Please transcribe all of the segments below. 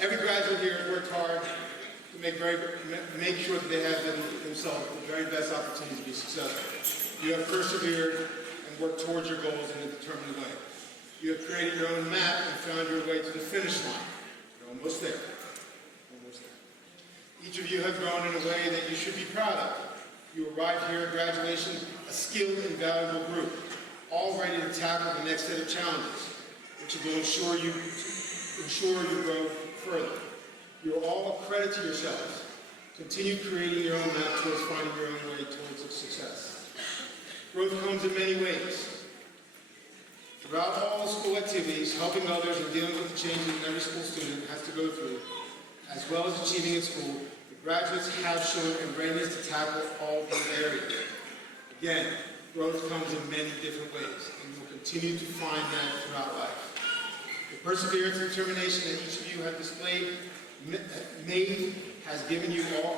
Every graduate here has worked hard to make sure that they have themselves the very best opportunity to be successful. You have persevered and worked towards your goals in a determined way. You have created your own map and found your way to the finish line. You're almost there. Almost there. Each of you have grown in a way that you should be proud of. You arrived here at graduation a skilled and valuable group, all ready to tackle the next set of challenges, which will ensure you grow further. You are all a credit to yourselves. Continue creating your own map towards finding your own way towards success. Growth comes in many ways. Throughout all the school activities, helping others and dealing with the changes that every school student has to go through, as well as achieving in school, the graduates have shown a readiness to tackle all these areas. Again, growth comes in many different ways, and you'll continue to find that throughout life. The perseverance and determination that each of you have displayed has given you a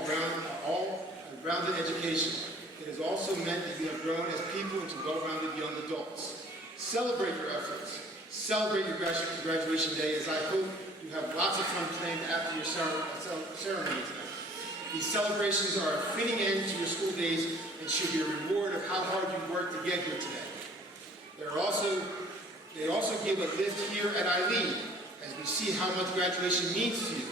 rounded education. It has also meant that you have grown as people into well-rounded young adults. Celebrate your efforts. Celebrate your graduation day, as I hope you have lots of fun planned after your ceremony tonight. These celebrations are a fitting end to your school days and should be a reward of how hard you worked to get here today. They also give a lift here at Eileen as we see how much graduation means to you.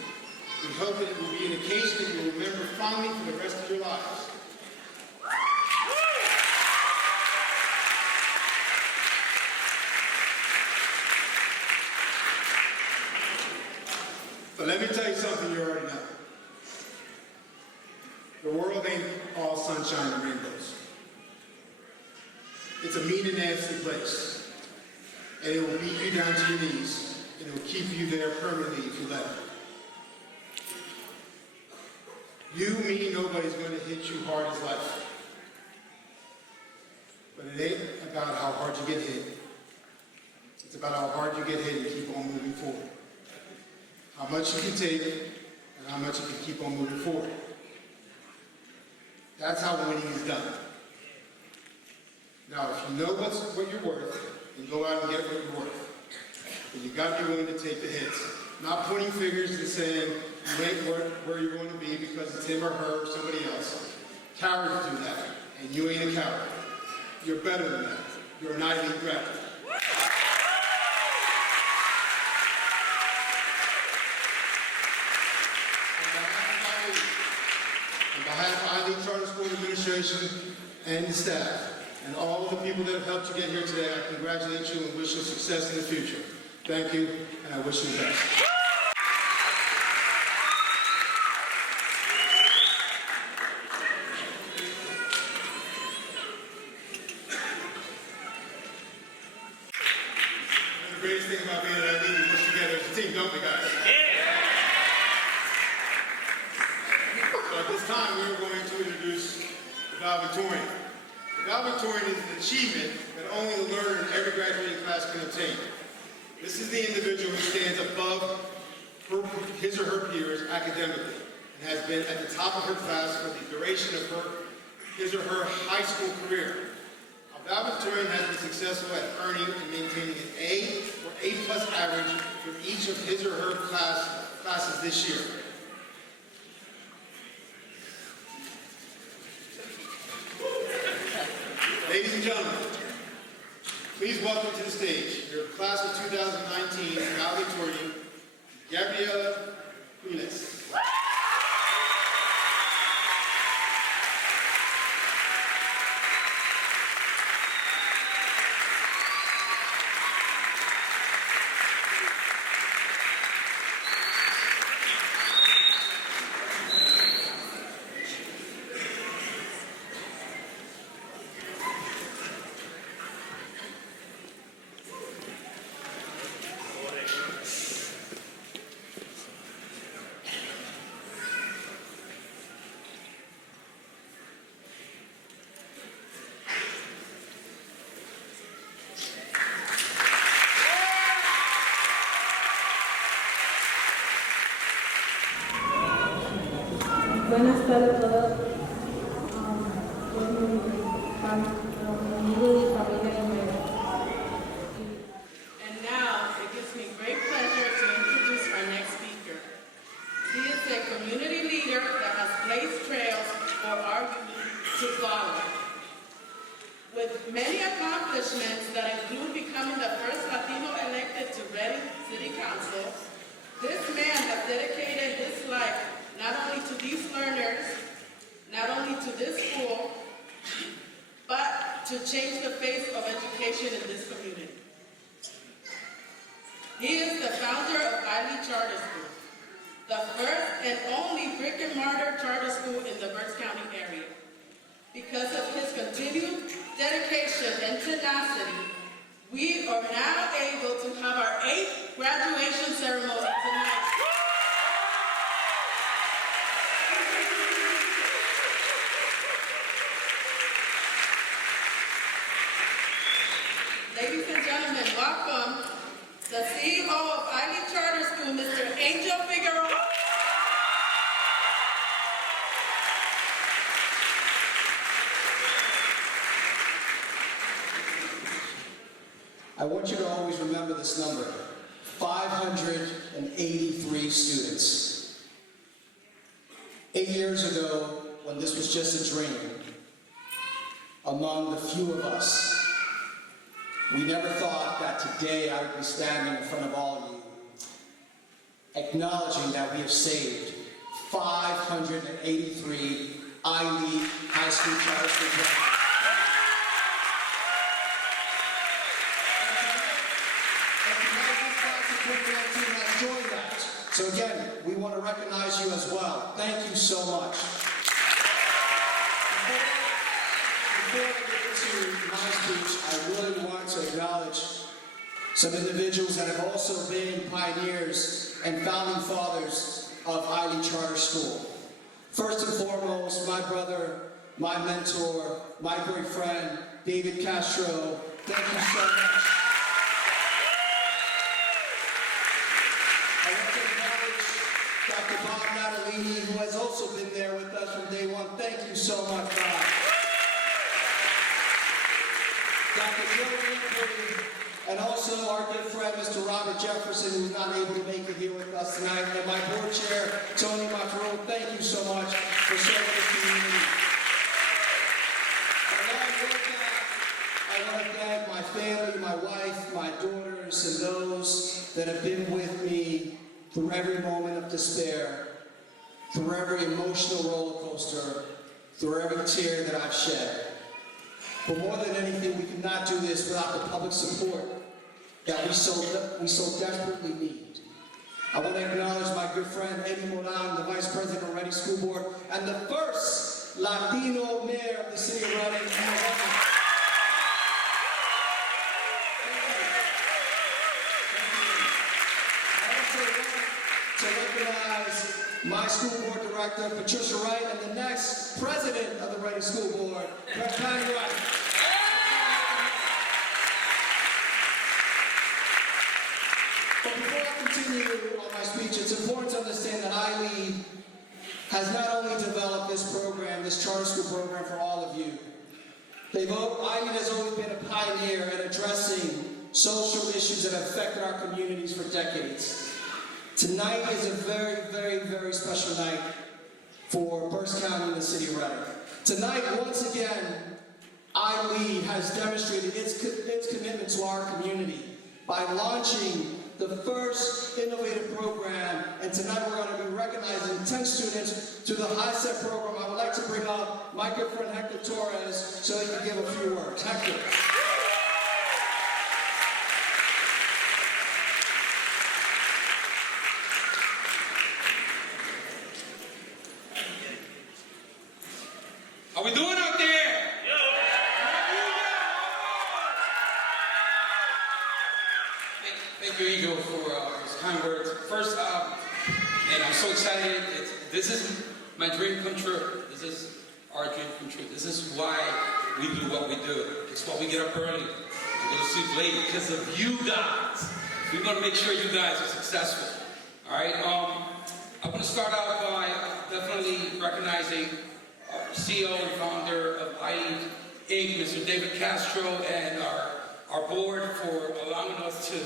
We hope that it will be an occasion that you will remember fondly for the rest of your lives. But let me tell you something you already know. The world ain't all sunshine and rainbows. It's a mean and nasty place. And it will beat you down to your knees. And it will keep you there permanently if you let it. You, me, nobody's going to hit you hard as life. But it ain't about how hard you get hit. It's about how hard you get hit and keep on moving forward. How much you can take and how much you can keep on moving forward. That's how winning is done. Now, if you know what you're worth, then go out and get what you're worth. But you got to be willing to take the hits. Not pointing fingers and saying you ain't where you're going to be because it's him or her or somebody else. Cowards do that, and you ain't a coward. You're better than that. You're an Ivy League graduate. On behalf of Ivy League Charter School Administration and the staff, and all of the people that have helped you get here today, I congratulate you and wish you success in the future. Thank you, and I wish you the best. The greatest thing about being at Ivy League, we work together as a team, don't we, guys? So at this time, we are going to introduce the valedictorian. The valedictorian is an achievement that only the learner in every graduating class can obtain. This is the individual who stands above his or her peers academically and has been at the top of her class for the duration of his or her high school career. A valedictorian has been successful at earning and maintaining an A or A+ average for each of his or her classes this year. Ladies and gentlemen, please welcome to the stage your class of 2019 valedictorian, Gabriela Unes. Buenas tardes a todos. And now, it gives me great pleasure to introduce our next speaker, to follow. With many accomplishments that include becoming the first Latino elected to Reading City Council, this man has dedicated his life not only to these learners, not only to this school, but to change the face of education in this community. He is the founder of Wiley Charter School, the first and only brick and mortar charter school in the Berks County area. Because of his continued dedication and tenacity, we are now able to have our 8th graduation ceremony tonight. Ladies and gentlemen, welcome the CEO of Wiley Charter School, Mr. Angel Figueroa. I want you to always remember this number, 583 students. 8 years ago, when this was just a dream, among the few of us, we never thought that today I would be standing in front of all of you, acknowledging that we have saved 583 I-League high school charter school graduates. So again, we want to recognize you as well. Thank you so much. Before I get into my speech, I really want to acknowledge some individuals that have also been pioneers and founding fathers of Wiley Charter School. First and foremost, my brother, my mentor, my great friend, David Castro. Thank you so much. Dr. Bob Natalini, who has also been there with us from day one. Thank you so much, Bob. Dr. Joe Winfrey, and also our good friend, Mr. Robert Jefferson, who's not able to make it here with us tonight. And my board chair, Tony Macaro, thank you so much for serving the community. Along with that, I want to thank my family, my wife, my daughters, and those that have been with me through every moment of despair, through every emotional roller coaster, through every tear that I've shed. But more than anything, we could not do this without the public support that we so desperately need. I want to acknowledge my good friend Eddie Moran, the Vice President of Reading School Board, and the first Latino mayor of the city of Reading. To recognize my school board director, Patricia Wright, and the next president of the Reading School Board, Patty Wright. But before I continue on my speech, it's important to understand that I-Lead has not only developed this program, this charter school program for all of you. I-Lead has always been a pioneer in addressing social issues that have affected our communities for decades. Tonight is a very, very, very special night for Berks County and the city of Reading. Tonight, once again, I-Lead has demonstrated its commitment to our community by launching the first innovative program, and tonight we're going to be recognizing 10 students to the high-set program. I would like to bring up my good friend Hector Torres so he can give a few words. Hector. How we doing out there? Thank you, Eagle, for his kind words. First, man, I'm so excited. This is my dream come true. This is our dream come true. This is why we do what we do. It's why we get up early and go to sleep late, because of you guys. We want to make sure you guys are successful. All right. I want to start out by definitely recognizing our CEO and founder of I-Lead Inc., Mr. David Castro, and our board for allowing us to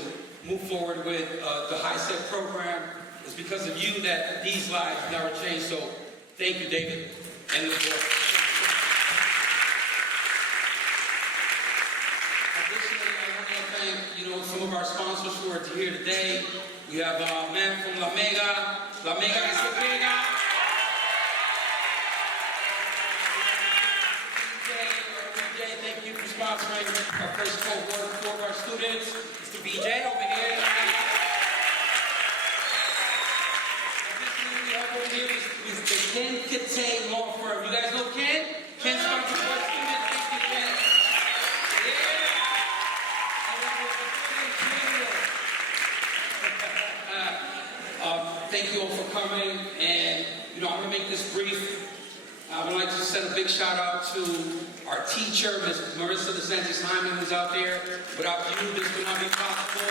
move forward with the high-set program. It's because of you that these lives never change. So thank you, David, and the board. some of our sponsors who are here today. We have a man from La Mega que se pega. BJ, thank you for sponsoring our first cohort for our students. Mr. BJ over here. Additionally, we have over here is the Ken Kate Law Firm. You guys know Ken? Ken sponsors our students. Thank you, Ken. Thank you all for coming, and I'm going to make this brief. I would like to send a big shout out to our teacher, Ms. Marissa DeSantis Hyman, who's out there. Without you, this would not be possible.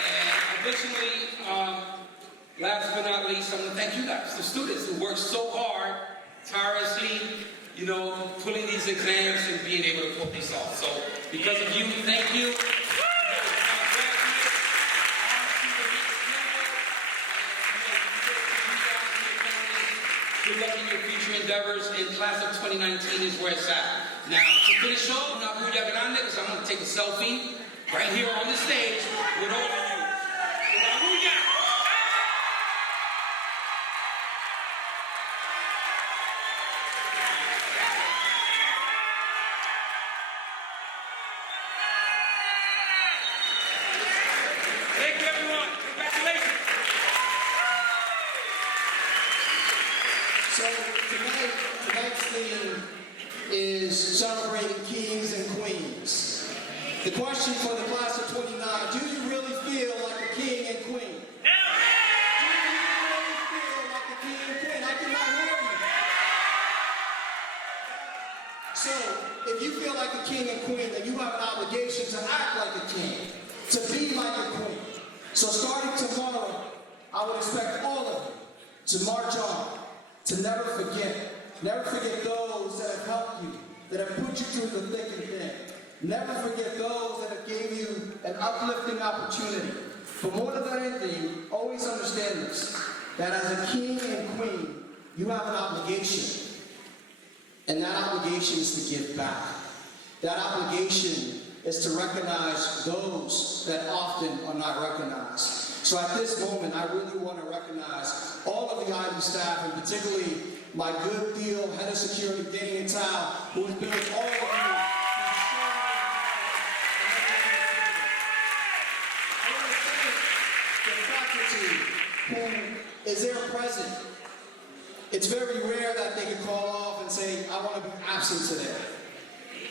And additionally, last but not least, I want to thank you guys, the students who worked so hard, tirelessly, pulling these exams and being able to pull these off. So, because of you, thank you. Good luck in your future endeavors, and class of 2019 is where it's at. Now, to finish off, una bulla grande, because I'm going to take a selfie right here on the stage with all of you. Una bulla! Thank you, everyone. Congratulations. So tonight's theme is celebrating kings and queens. The question for the class of 29, do you really feel like a king and queen? Do you really feel like a king and queen? I cannot hear you. So, if you feel like a king and queen, then you have an obligation to act like a king, to be like a queen. So starting tomorrow, I would expect all of you to march on, to never forget those that have helped you, that have put you through the thick and thin. Never forget those that have gave you an uplifting opportunity. But more than anything, always understand this, that as a king and queen, you have an obligation. And that obligation is to give back. That obligation is to recognize those that often are not recognized. So at this moment, I really want to recognize all of the IU staff, and particularly my good deal head of security, Danny and Tal, who has been with all of you. I want to thank the faculty who is there present. It's very rare that they can call off and say, I want to be absent today.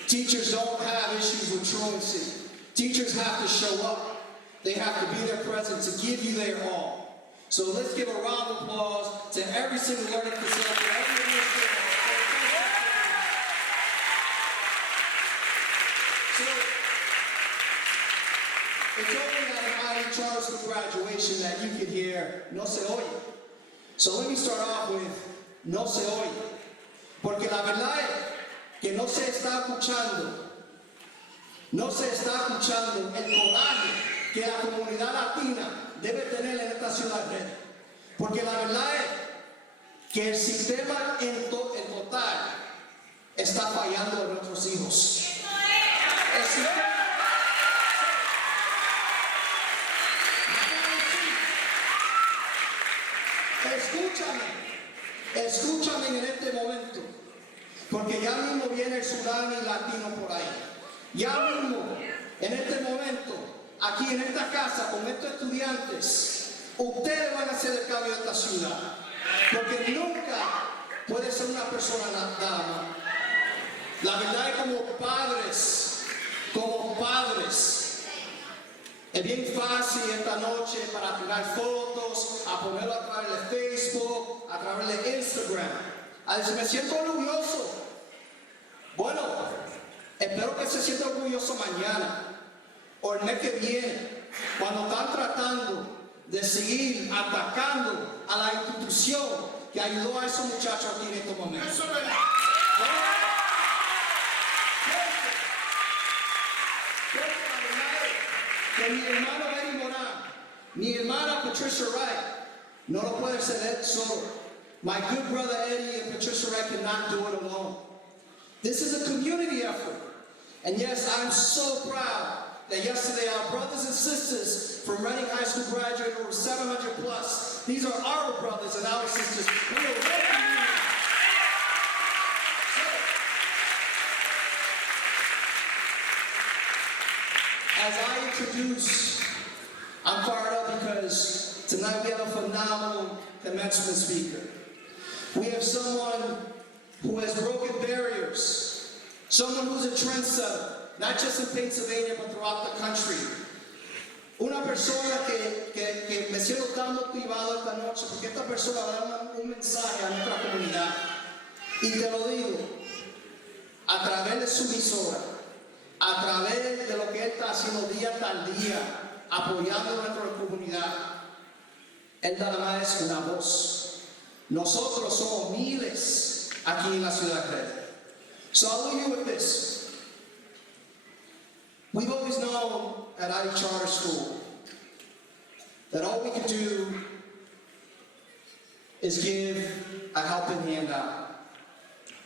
Teachers don't have issues with truancy. Teachers have to show up. They have to be there present to give you their all. So let's give a round of applause to every single learning facility, every administrator. So it's only at an IE charter school graduation that you can hear no se oye. So let me start off with no se oye. Porque la verdad es que no se está escuchando. No se está escuchando el coraje que la comunidad latina debe tener en esta ciudad real. Porque la verdad es que el sistema en total está fallando en nuestros hijos. El sistema. Escúchame en este momento, porque ya mismo viene el tsunami latino por ahí. Ya mismo, en este momento, aquí en esta casa, con estos estudiantes, ustedes van a hacer el cambio de esta ciudad. Porque nunca puede ser una persona nada más. La verdad es como padres, es bien fácil esta noche para tirar fotos, a ponerlo a través de Facebook, a través de Instagram. A decir, me siento orgulloso. Bueno, espero que se sienta orgulloso mañana o el mes que viene, cuando están tratando de seguir atacando a la institución que ayudó a esos muchachos aquí en estos momentos. Eso es verdad. Que mi hermano Eddie Morán, mi hermana Patricia Wright, no lo puede hacer él solo. My good brother Eddie and Patricia Wright cannot do it alone. This is a community effort. And yes, I'm so proud that yesterday our brothers and sisters from Reading High School graduated over 700 plus. These are our brothers and our sisters. We are welcoming you. As I introduce, I'm fired up because tonight we have a phenomenal commencement speaker. We have someone who has broken barriers, someone who's a trendsetter, not just in Pennsylvania, but throughout the country. Una persona que me siento tan motivado esta noche, porque esta persona va a dar un mensaje a nuestra comunidad. Y te lo digo, a través de su emisora, a través de lo que él está haciendo día tras día, apoyando a nuestra comunidad, él nada más es una voz. Nosotros somos miles aquí en la ciudad de Reading. So I'll leave you with this. We've always known at IE Charter School that all we can do is give a helping hand out.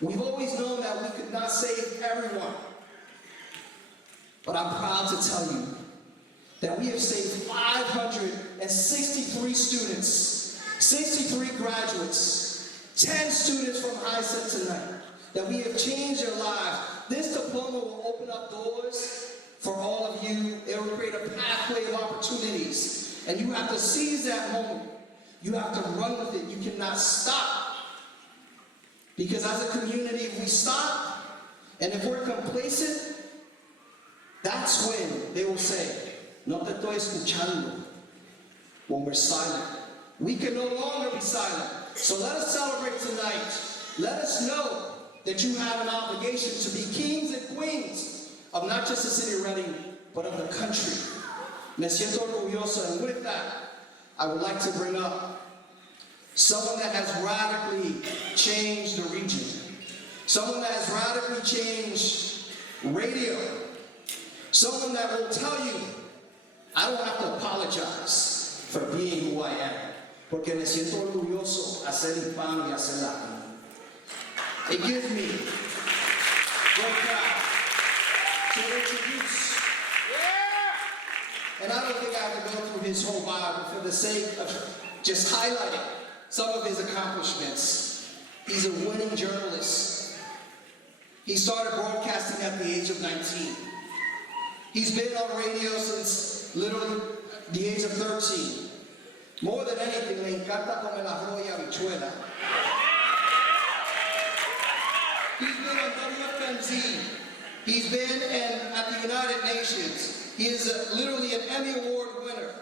We've always known that we could not save everyone. But I'm proud to tell you that we have saved 563 students, 63 graduates, 10 students from HiSET tonight, that we have changed their lives. This diploma will open up doors for all of you. It will create a pathway of opportunities. And you have to seize that moment. You have to run with it. You cannot stop. Because as a community, if we stop, and if we're complacent, that's when they will say, no te estoy escuchando. When we're silent. We can no longer be silent. So let us celebrate tonight. Let us know that you have an obligation to be kings and queens of not just the city of Reading, but of the country. Me siento orgulloso, and with that, I would like to bring up someone that has radically changed the region. Someone that has radically changed radio. Someone that will tell you, I don't have to apologize for being who I am, porque me siento orgulloso a ser hispano y a ser latino. It gives me great pride to introduce. And I don't think I have to go through his whole bio, but for the sake of just highlighting some of his accomplishments. He's a winning journalist. He started broadcasting at the age of 19. He's been on radio since literally the age of 13. More than anything, le encanta comer arroz y habichuela. He's been on WFMZ. He's been at the United Nations. He is literally an Emmy Award winner.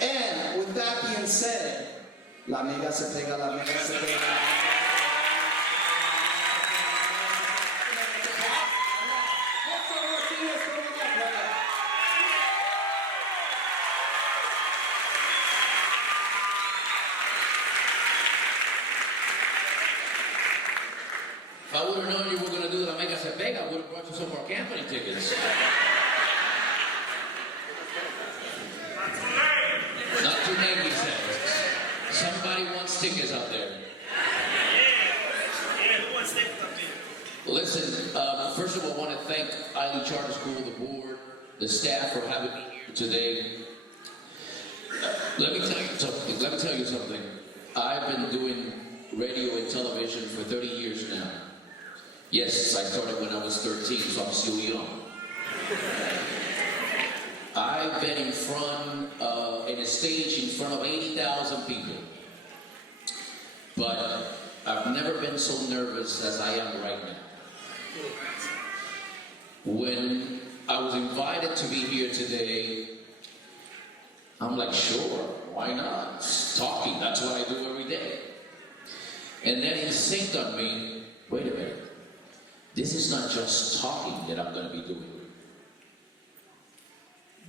And with that being said, la mega se pega, la mega se pega. If I would have known you were going to do La Mega Se Pega, I would have brought you some more company tickets. Not too late, he says. Somebody wants tickets up there. Who wants tickets up there? Well, listen, first of all, I want to thank IE Charter School, the board, the staff for having me here today. Let me tell you something. I've been doing radio and television for 30 years now. Yes, I started when I was 13, so I'm still young. I've been in a stage in front of 80,000 people. But I've never been so nervous as I am right now. When I was invited to be here today, I'm like, sure, why not? Talking, that's what I do every day. And then it synced on me, wait a minute. This is not just talking that I'm going to be doing.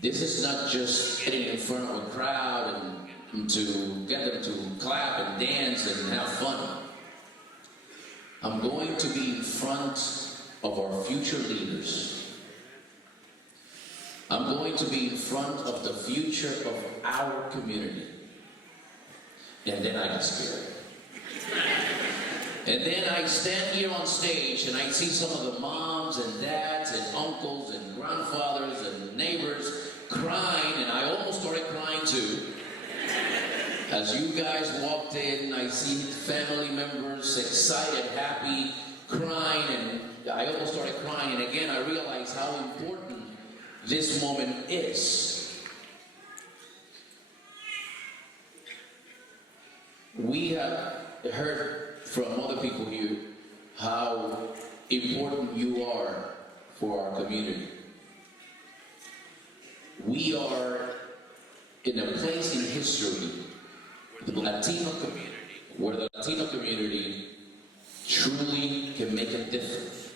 This is not just getting in front of a crowd and to get them to clap and dance and have fun. I'm going to be in front of our future leaders. I'm going to be in front of the future of our community. And then I get scared. And then I stand here on stage and I see some of the moms and dads and uncles and grandfathers and neighbors crying, and I almost started crying too. As you guys walked in, I see family members excited, happy, crying, and I almost started crying. And again, I realized how important this moment is. We have heard from other people here how important you are for our community. We are in a place in history, the Latino community, where the Latino community truly can make a difference.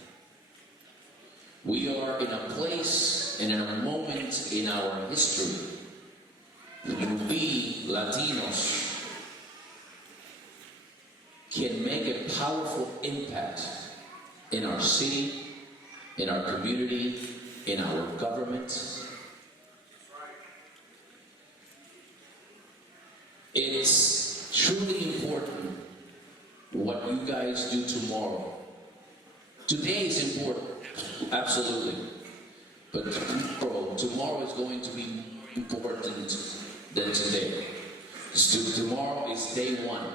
We are in a place and in a moment in our history when we, Latinos, can make a powerful impact in our city, in our community, in our government. It's truly important what you guys do tomorrow. Today is important, absolutely. But tomorrow is going to be more important than today. So tomorrow is day one.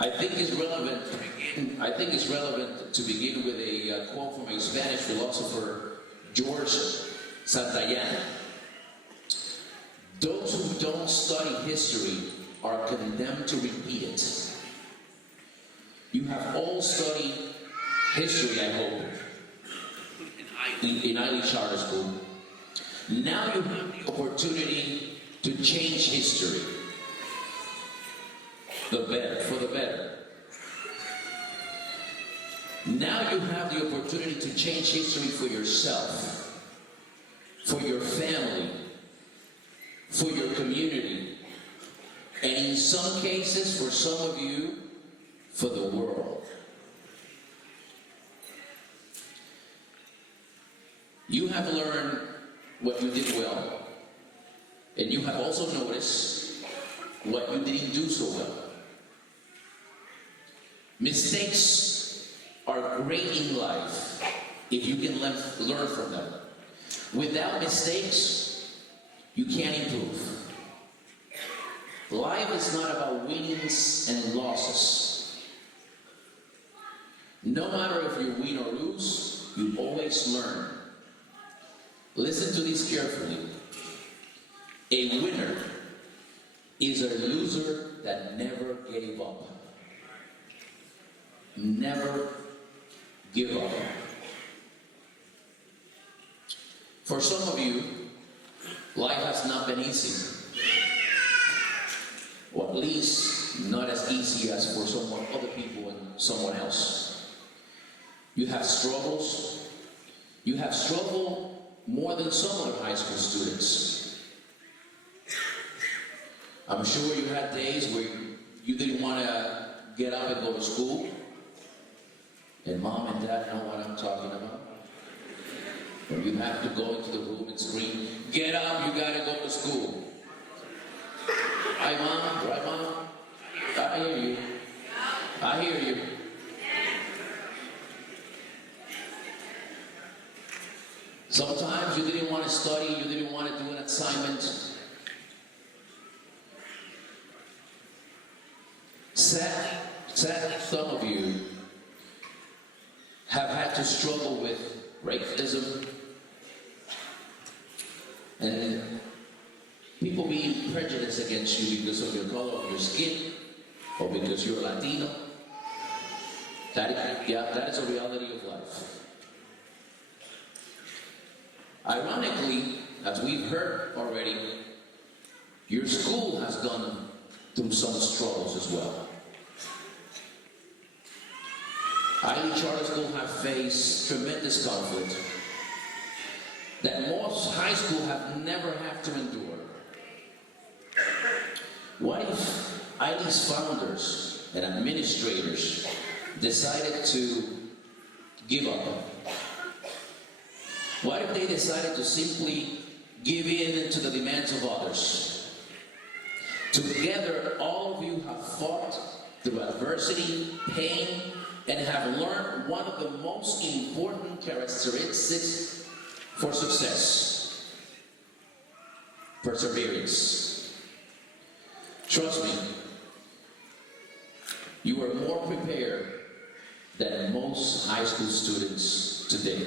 I think it's relevant to begin with a quote from a Spanish philosopher, George Santayana. Those who don't study history are condemned to repeat it. You have all studied history, I hope, in Ivy Charter School. Now you have the opportunity to change history. For the better. Now you have the opportunity to change history for yourself, for your family, for your community, and in some cases, for some of you, for the world. You have learned what you did well, and you have also noticed what you didn't do so well. Mistakes are great in life if you can learn from them. Without mistakes, you can't improve. Life is not about winnings and losses. No matter if you win or lose, you always learn. Listen to this carefully. A winner is a loser that never gave up. Never give up. For some of you, life has not been easy. Or at least not as easy as for other people and someone else. You have struggles. You have struggled more than some other high school students. I'm sure you had days where you didn't want to get up and go to school. And mom and dad know what I'm talking about. Or you have to go into the room and scream, "Get up, you gotta go to school." Right, mom? Right, mom? I hear you. I hear you. Sometimes you didn't want to study, you didn't want to do an assignment. Sadly, some of you have had to struggle with racism and people being prejudiced against you because of your color of your skin or because you're Latino. That is a reality of life. Ironically, as we've heard already, your school has gone through some struggles as well. Ivy Charter School have faced tremendous conflict that most high schools have never had to endure. What if Ivy's founders and administrators decided to give up? What if they decided to simply give in to the demands of others? Together, all of you have fought through adversity, pain, and have learned one of the most important characteristics for success: perseverance. Trust me, you are more prepared than most high school students today.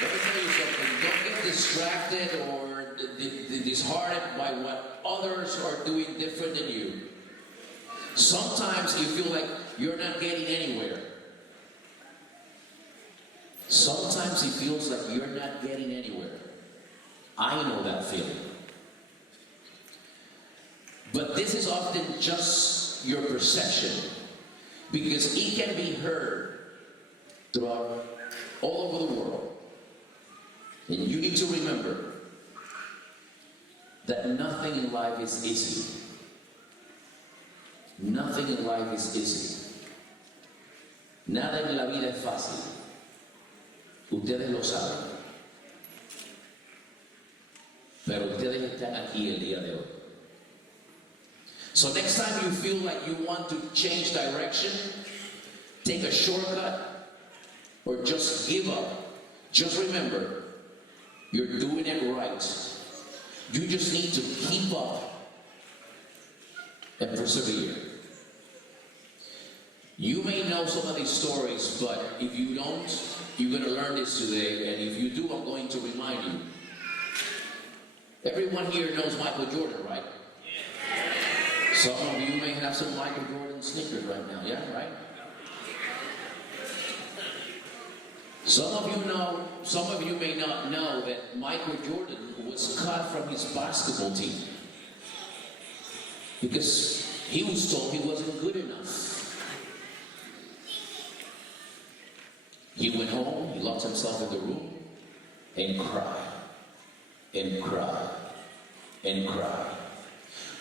Let me tell you something. Don't get distracted or disheartened by what others are doing different than you. Sometimes you feel like you're not getting anywhere. Sometimes it feels like you're not getting anywhere. I know that feeling. But this is often just your perception, because it can be heard throughout all over the world. And you need to remember that nothing in life is easy. Nothing in life is easy. Nada en la vida es fácil. Ustedes lo saben. Pero ustedes están aquí el día de hoy. So next time you feel like you want to change direction, take a shortcut, or just give up, just remember, you're doing it right. You just need to keep up and persevere. You may know some of these stories, but if you don't, you're going to learn this today, and if you do, I'm going to remind you. Everyone here knows Michael Jordan, right? Some of you may have some Michael Jordan sneakers right now, yeah, right? Some of you may not know that Michael Jordan was cut from his basketball team because he was told he wasn't good enough. He went home, he locked himself in the room, and cried, and cried, and cried.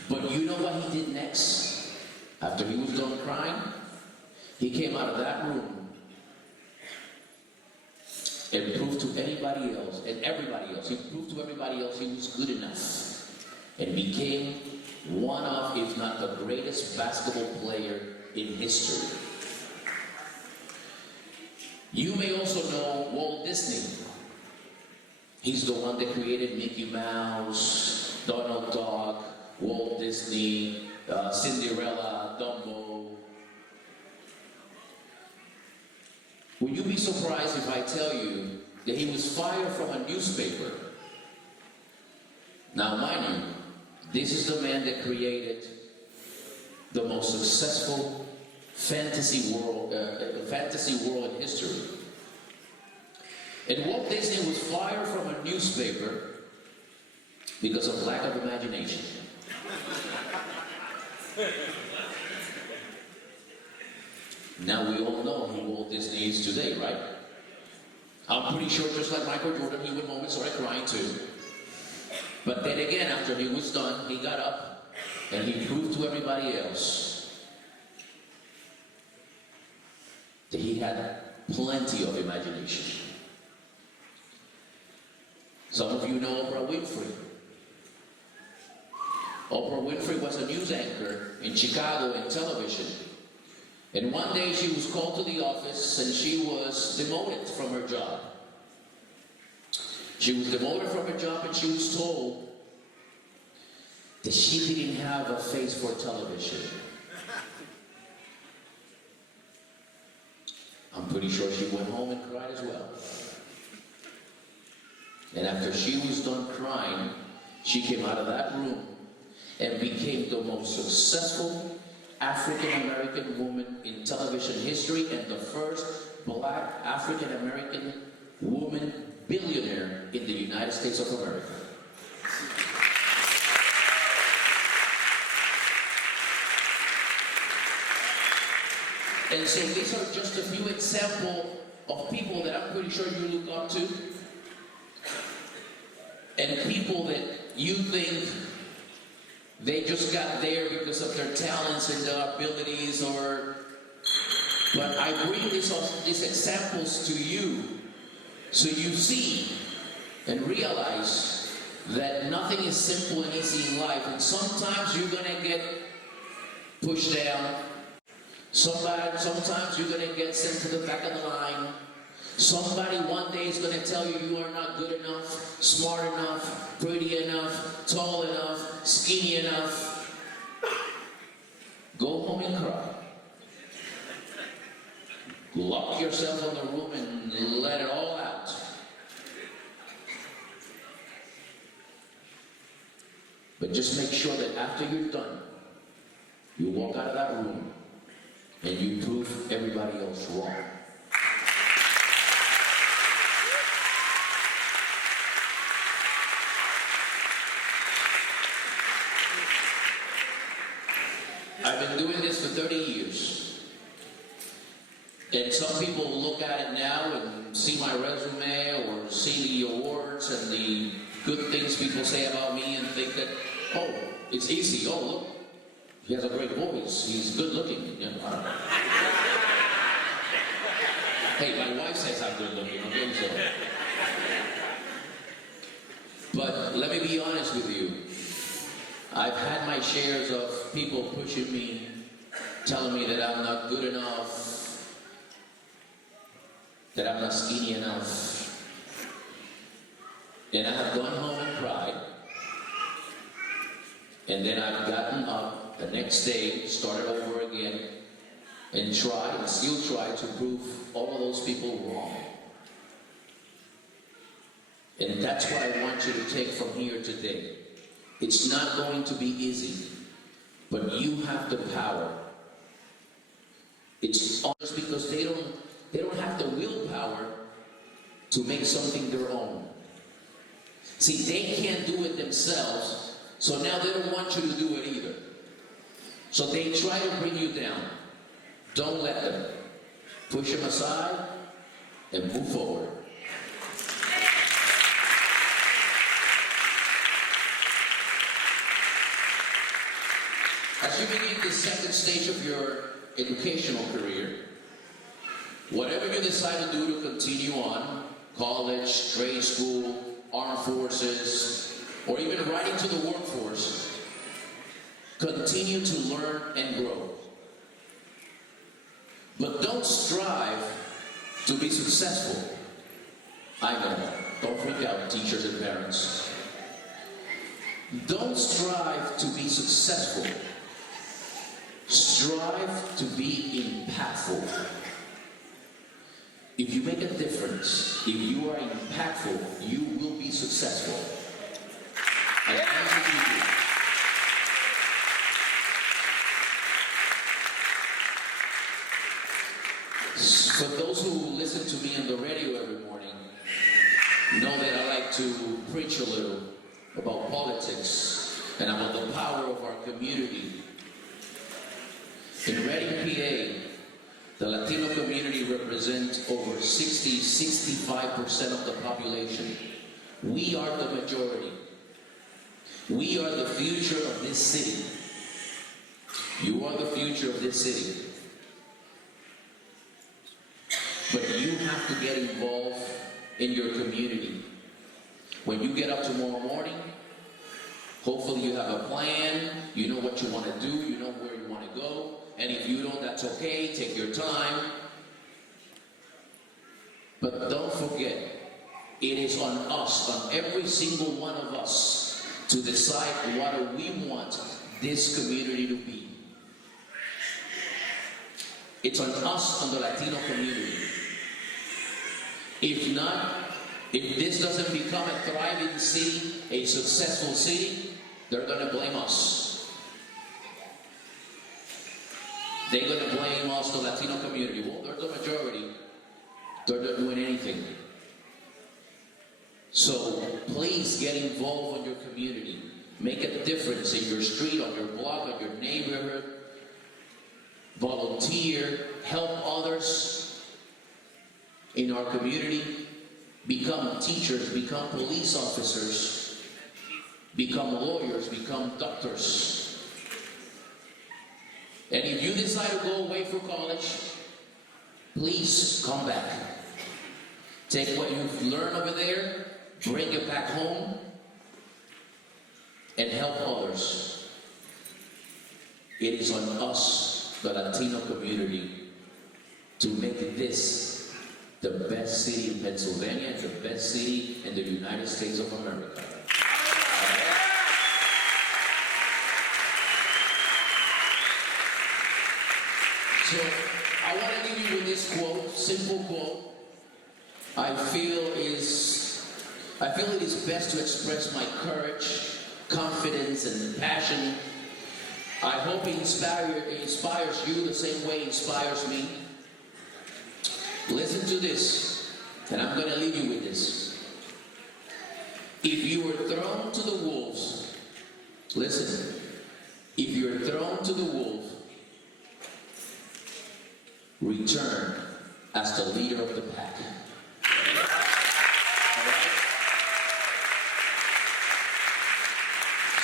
But you know what he did next? After he was done crying, he came out of that room and proved to anybody else and everybody else, he proved to everybody else he was good enough and became one of, if not the greatest basketball player in history. You may also know Walt Disney. He's the one that created Mickey Mouse, Donald Duck, Walt Disney, Cinderella, Dumbo. Will you be surprised if I tell you that he was fired from a newspaper? Now, mind you, this is the man that created the most successful fantasy world in history. And Walt Disney was fired from a newspaper because of lack of imagination. Now we all know who Walt Disney is today, right? I'm pretty sure just like Michael Jordan, he went home and started crying too. But then again, after he was done, he got up and he proved to everybody else that he had plenty of imagination. Some of you know Oprah Winfrey. Oprah Winfrey was a news anchor in Chicago in television. And one day she was called to the office and she was demoted from her job. She was demoted from her job and she was told that she didn't have a face for television. I'm pretty sure she went home and cried as well. And after she was done crying, she came out of that room and became the most successful African-American woman in television history and the first black African-American woman billionaire in the United States of America. And so these are just a few examples of people that I'm pretty sure you look up to, and people that you think they just got there because of their talents and their abilities, but I bring these examples to you So you see and realize that nothing is simple and easy in life, and sometimes you're gonna get pushed down. Sometimes you're gonna get sent to the back of the line. Somebody one day is gonna tell you you are not good enough, smart enough, pretty enough, tall enough, skinny enough. Go home and cry. Lock yourself in the room and let it all out. But just make sure that after you're done, you walk out of that room and you prove everybody else wrong. I've been doing this for 30 years. And some people look at it now and see my resume or see the awards and the good things people say about me and think that, oh, it's easy. Oh, look, he has a great voice. He's good looking. You know, I don't know. Hey, my wife says I'm good looking. Okay, so. But let me be honest with you. I've had my shares of people pushing me, telling me that I'm not good enough, that I'm not skinny enough. And I have gone home and cried. And then I've gotten up the next day, started over again, and tried, and still try to prove all of those people wrong. And that's what I want you to take from here today. It's not going to be easy, but you have the power. It's honest because they don't have the willpower to make something their own. See, they can't do it themselves, so now they don't want you to do it either. So they try to bring you down. Don't let them. Push them aside and move forward. As you begin the second stage of your educational career, whatever you decide to do to continue on, college, trade school, armed forces, or even right into the workforce, continue to learn and grow. But don't strive to be successful. I know, don't freak out, teachers and parents. Don't strive to be successful. Strive to be impactful. If you make a difference, if you are impactful, you will be successful. And as you do, for those who listen to me on the radio every morning, know that I like to preach a little about politics and about the power of our community. In Reading, PA, the Latino community represents over 65% of the population. We are the majority. We are the future of this city. You are the future of this city. But you have to get involved in your community. When you get up tomorrow morning, hopefully you have a plan, you know what you want to do, you know where you want to go. And if you don't, that's okay, take your time. But don't forget, it is on us, on every single one of us, to decide what do we want this community to be. It's on us, on the Latino community. If not, if this doesn't become a thriving city, a successful city, they're going to blame us. They're going to blame us, the Latino community. Well, they're the majority. They're not doing anything. So please get involved in your community. Make a difference in your street, on your block, on your neighborhood. Volunteer, help others in our community. Become teachers, become police officers, become lawyers, become doctors. And if you decide to go away for college, please come back. Take what you've learned over there, bring it back home, and help others. It is on us, the Latino community, to make this the best city in Pennsylvania and the best city in the United States of America. So I want to leave you with this quote, simple quote. I feel it is best to express my courage, confidence, and passion. I hope it inspires you the same way it inspires me. Listen to this, and I'm going to leave you with this. If you were thrown to the wolves, listen, if you're thrown to the wolves, return as the leader of the pack.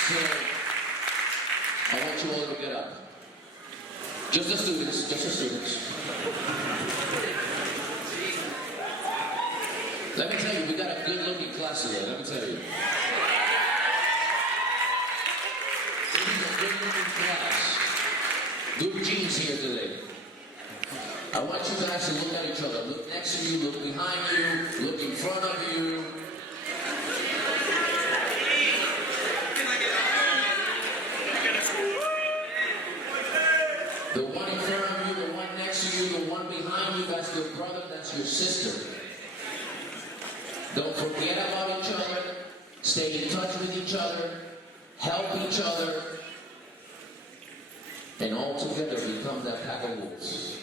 So, I want you all to get up. Just the students. Let me tell you, we got a good-looking class today, let me tell you. This is a good-looking class. Good genes here today. I want you guys to look at each other. Look next to you, look behind you, look in front of you. The one in front of you, the one next to you, the one behind you, that's your brother, that's your sister. Don't forget about each other. Stay in touch with each other. Help each other. And all together become that pack of wolves.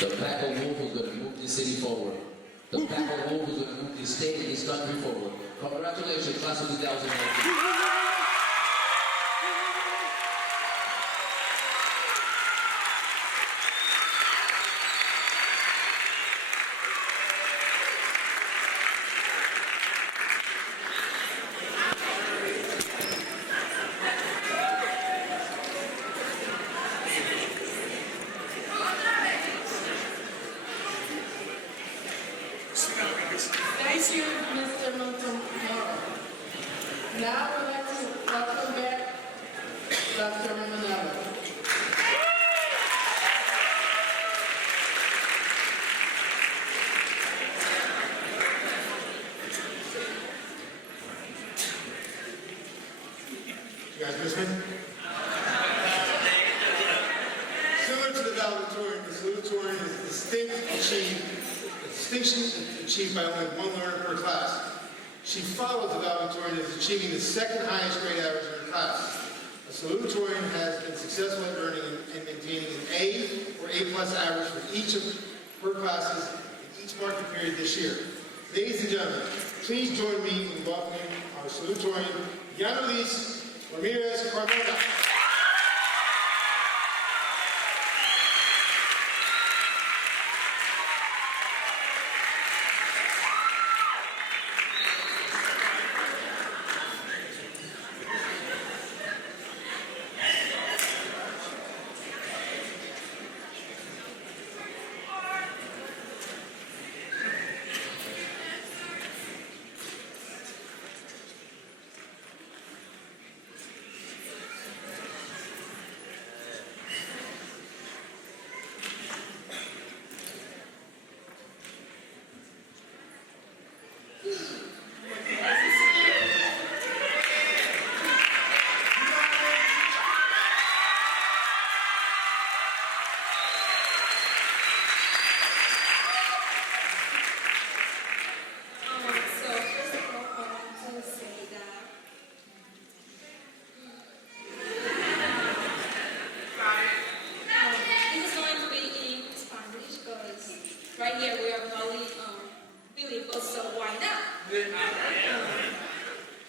The pack of wolves is going to move this city forward. The pack of wolves is going to move this state and this country forward. Congratulations, class of 2019. Thank you, Mr. Montemoro. Now I would like to welcome back Dr. Manalo. You guys miss me? Similar to the valedictorian, the salutatorian is a distinction achieved by only one learner per class. She follows the valedictorian as achieving the second highest grade average in her class. A salutatorian has been successful at earning and maintaining an A or A+ average for each of her classes in each marking period this year. Ladies and gentlemen, please join me in welcoming our salutatorian, Yanalis Ramirez Carmona. Right here we are probably Filipos, so why not?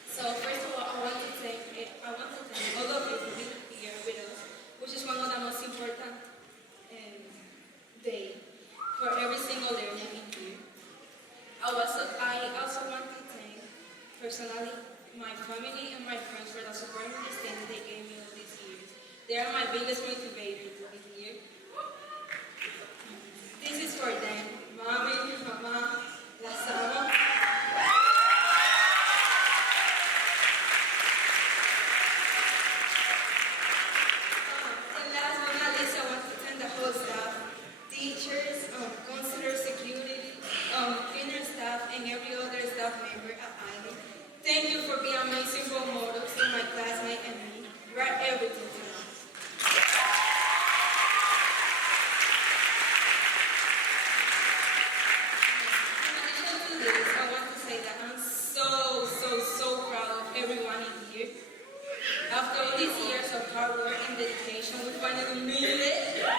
So first of all, I want to thank all of you for being here with us, which is one of the most important day for every single learner in here. I also want to thank personally my family and my friends for the support and understanding they gave me all these years. They are my biggest motivators to be here. This is for them. Mommy, Mama, las amo. finally made it. It's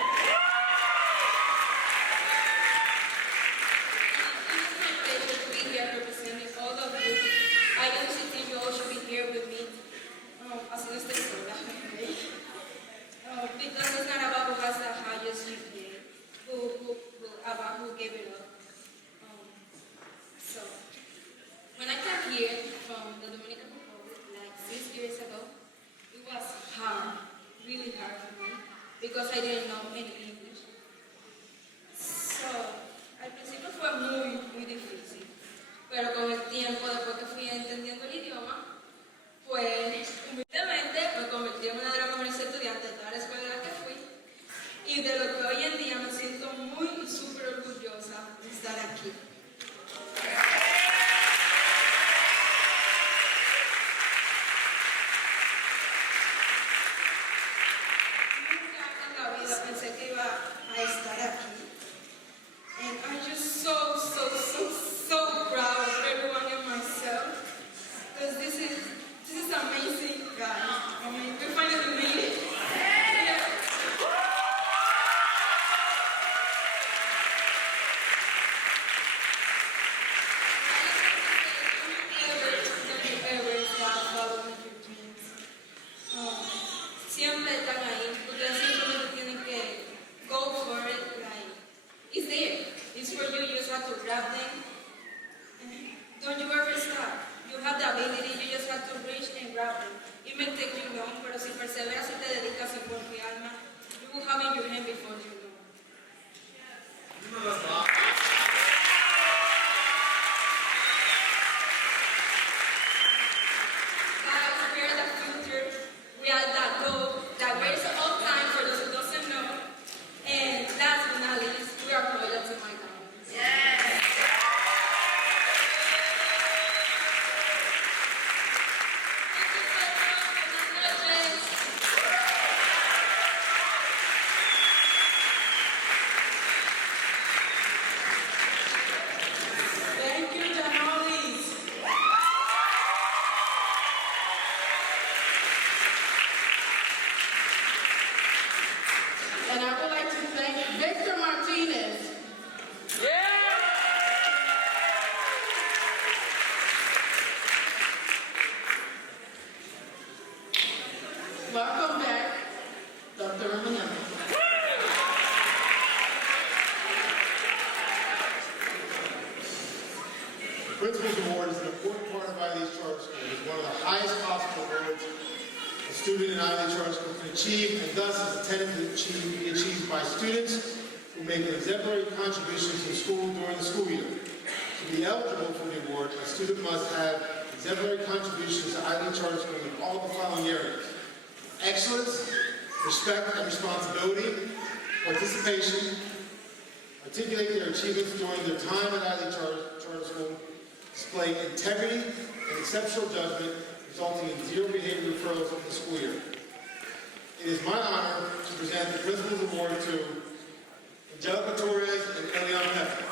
my pleasure to be here representing all of you. I honestly think you all should be here with me. Así no estoy sola. Because it's not about who has the highest GPA, about who gave it up. So, when I came here from the Dominican Republic, like 6 years ago, it was hard, really hard for me, because I didn't know any English. So, al principio fue muy, muy difícil, pero con el tiempo, después que fui entendiendo el idioma, pues, humildemente me convertí en una de las mejores estudiantes de toda la escuela a la que fui, y de lo que hoy en día me siento muy y súper orgullosa de estar aquí. Nunca en la vida pensé que iba a estar aquí. And I'm just so proud of everyone and myself. Because this is amazing, guys. I mean, we finally made it. Yeah. Don't ever stop following your dreams. Siempre están ahí. Ustedes simplemente tienen que go for it. Like, it's there. It's for you. You just have to grab them. Don't you ever stop. You have the ability. You just have to reach and grab them. It may take you long, pero si perseveras y te dedicas en cuerpo y alma, you will have in your hand before you know. Guys, we are the future. We are the goal. The greatest of all time for those who doesn't know. And last but not least, we are loyal to my government. Yes. Thank you, Janolis. And I would like to thank Victor Martinez. Welcome back, Dr. Eminem. Principal's Award is an important part of ILE Charter School. It is one of the highest possible awards a student in ILE Charter School can achieve, and thus is intended to be achieved by students who make an exemplary contribution to the school during the school year. To be eligible for the award, a student must have exemplary contributions to ILE Charter School in all the following areas: excellence, respect and responsibility, participation, articulate their achievements during their time at ILE Charter School, display integrity and exceptional judgment, resulting in zero behavior referrals in the school year. It is my honor to present the Principal's Award to Angelica Torres and Elian Pepper.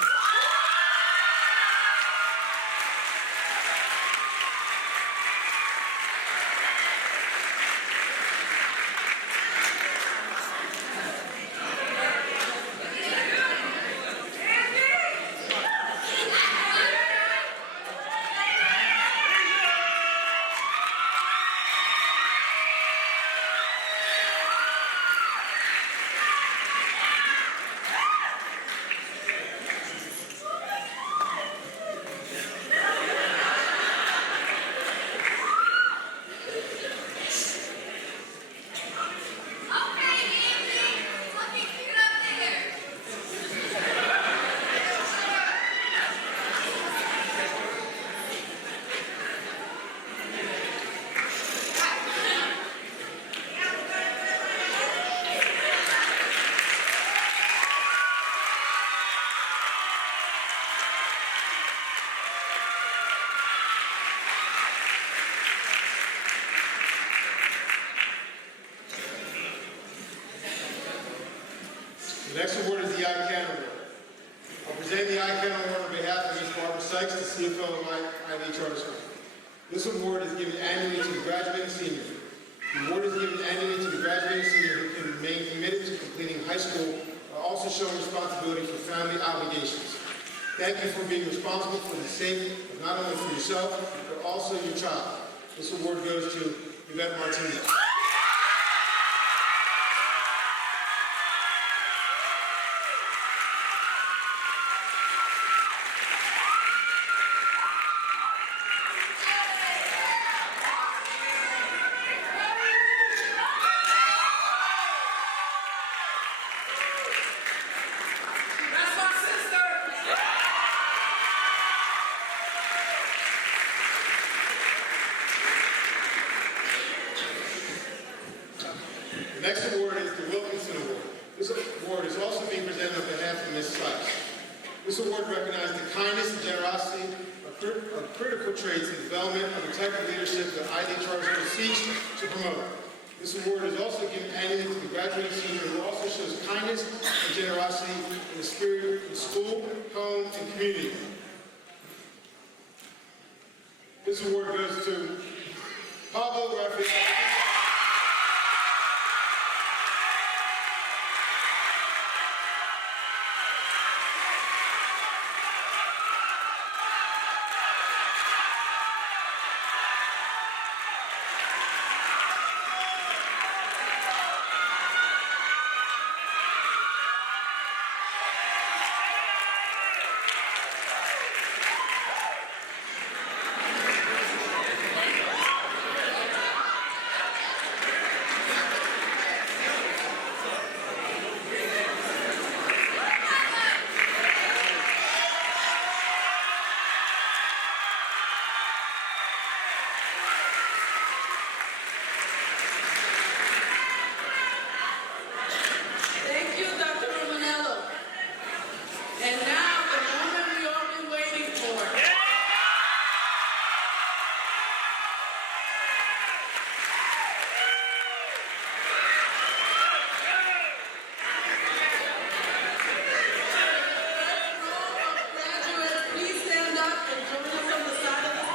The next award is the ICANN Award. I'll present the ICANN Award on behalf of Ms. Barbara Sykes, the CFO of ILE Charter School. This award is given annually to the graduating senior. The award is given annually to the graduating senior who can remain committed to completing high school while also showing responsibility for family obligations. Thank you for being responsible for the sake of not only for yourself, but also your child. This award goes to Yvette Martinez. The next award is the Wilkinson Award. This award is also being presented on behalf of Ms. Sykes. This award recognizes the kindness and generosity of critical traits in development of the type of leadership that ID Charter School seeks to promote. This award is also given annually to the graduating senior who also shows kindness and generosity in the spirit of school, home, and community. This award goes to Pablo Rafael. Thank you, Dr. Romanello. And now, the moment we all been waiting for. Graduates, please stand up and join us on the side of the stage.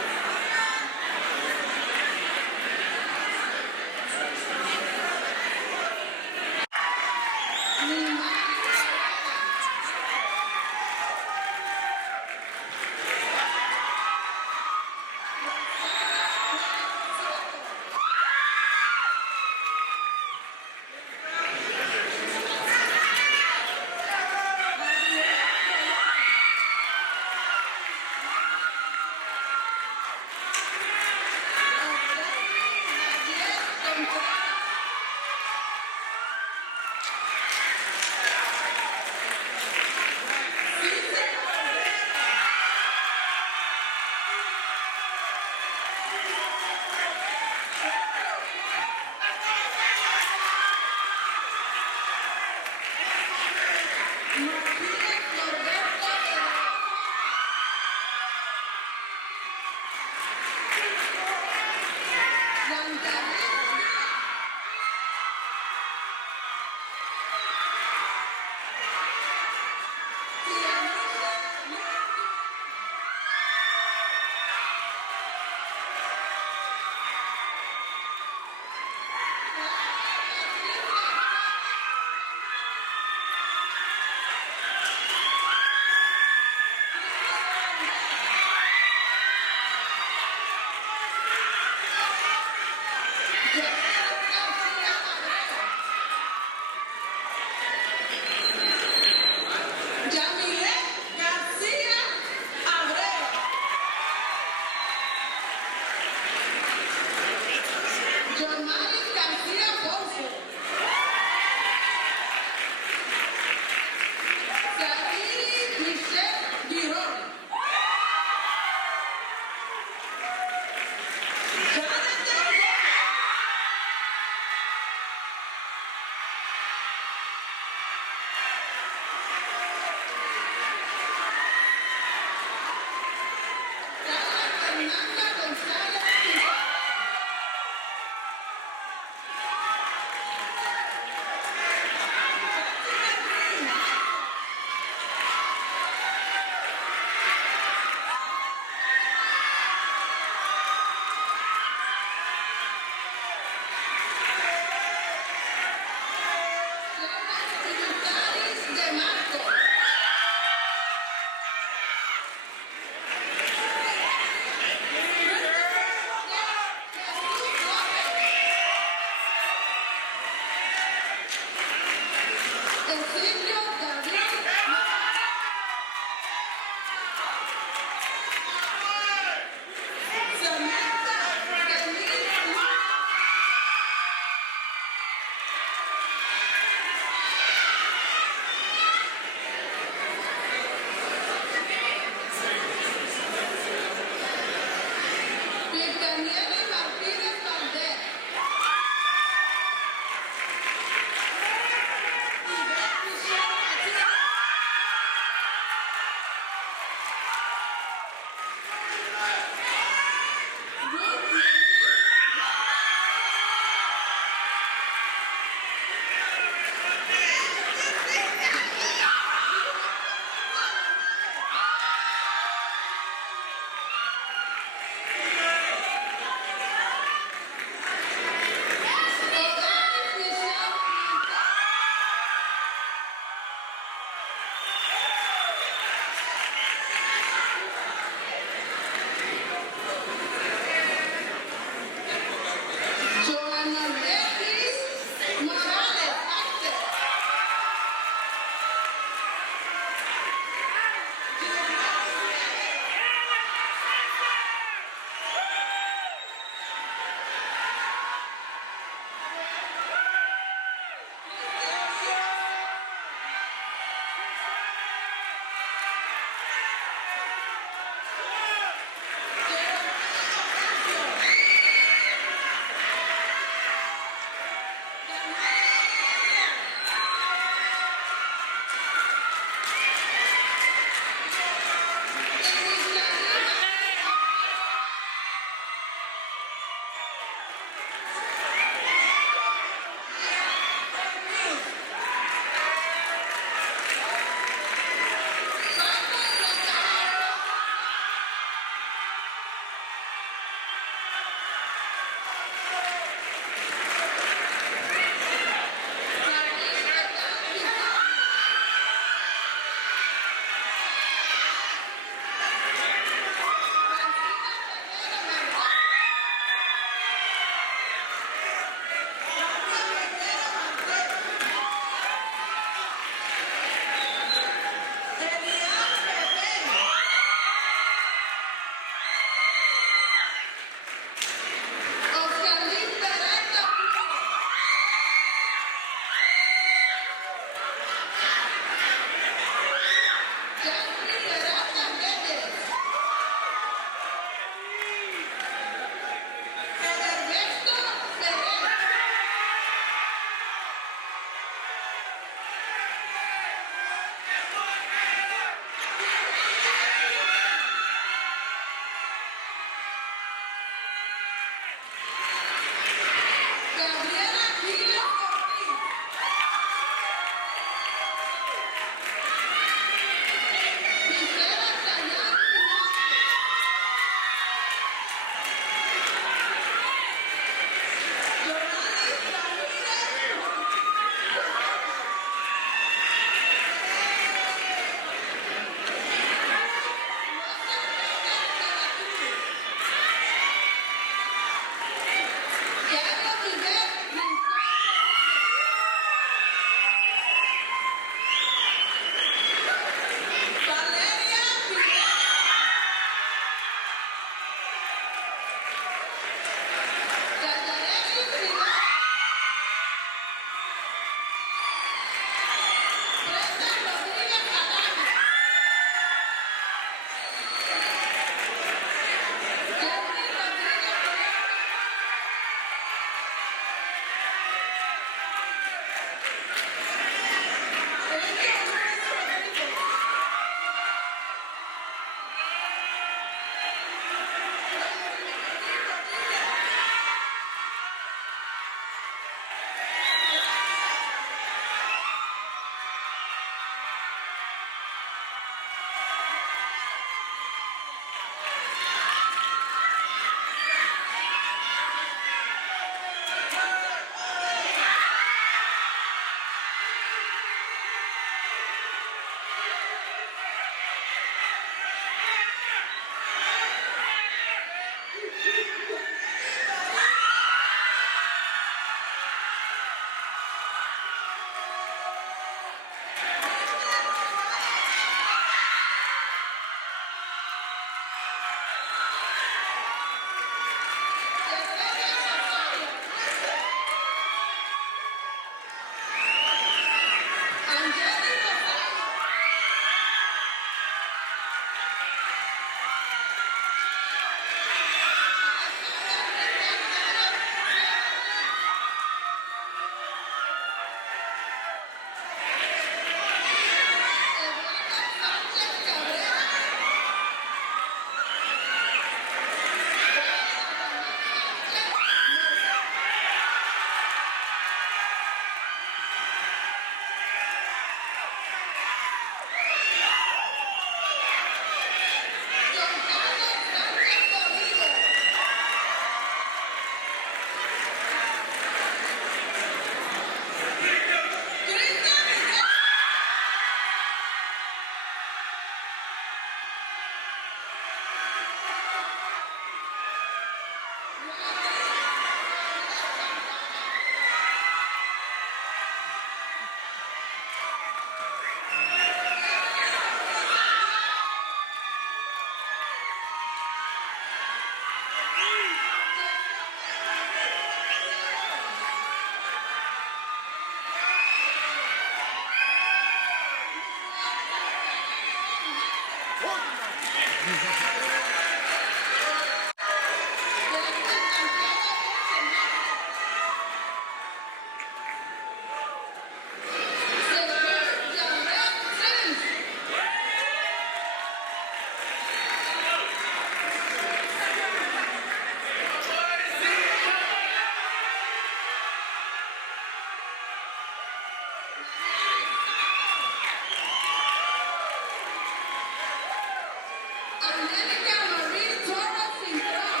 Angélica Marie Torres Cintrón.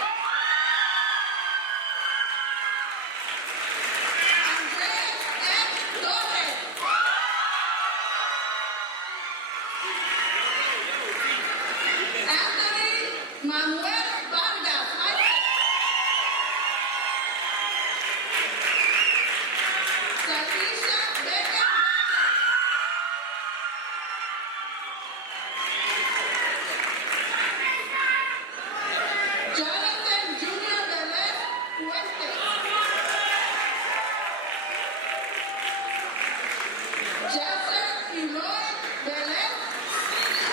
Andrés F. Torres. Anthony Manuel Vargas. Salisha Vega. Jonathan Junior Velez Fuentes. Joseph Eloy Velez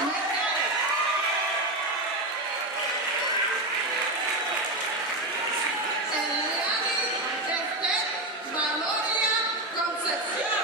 Mercado. Eliani Esther Valoria Concepción.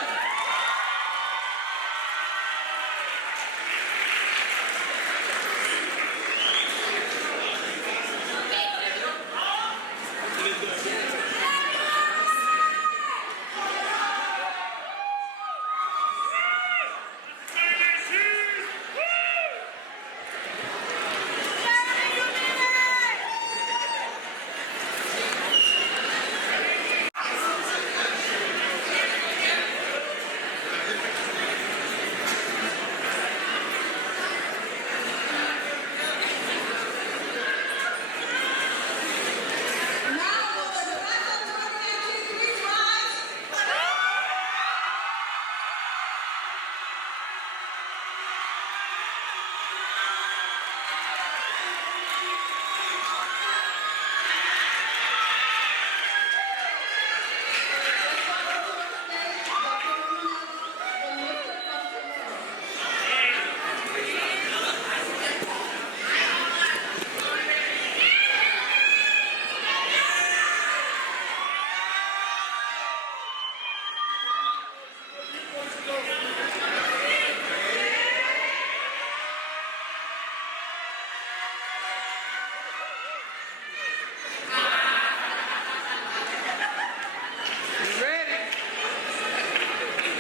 Now, will the director of coordination please rise?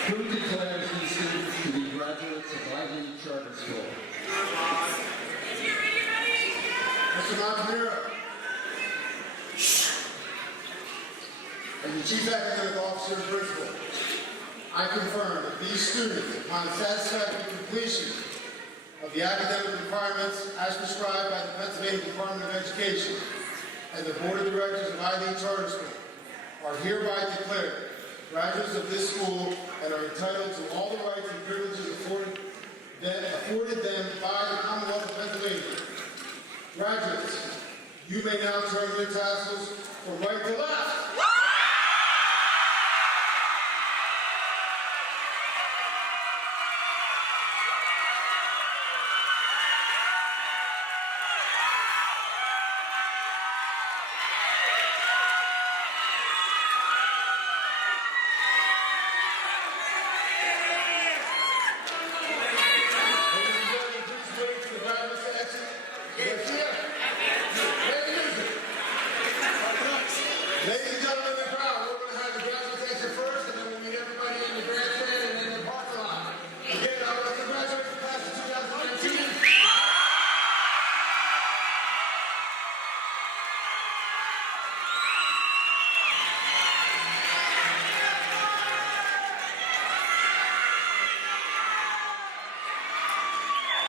Who declares these students to be graduates of Ivy Charter School? Mr. Montanero. As the Chief Academic Officer and Principal, I confirm that these students, upon satisfactory completion of the academic requirements as prescribed by the Pennsylvania Department of Education and the Board of Directors of ID Charter School, are hereby declared graduates of this school and are entitled to all the rights and privileges afforded them by the Commonwealth of Pennsylvania. Graduates, you may now turn your tassels from right to left.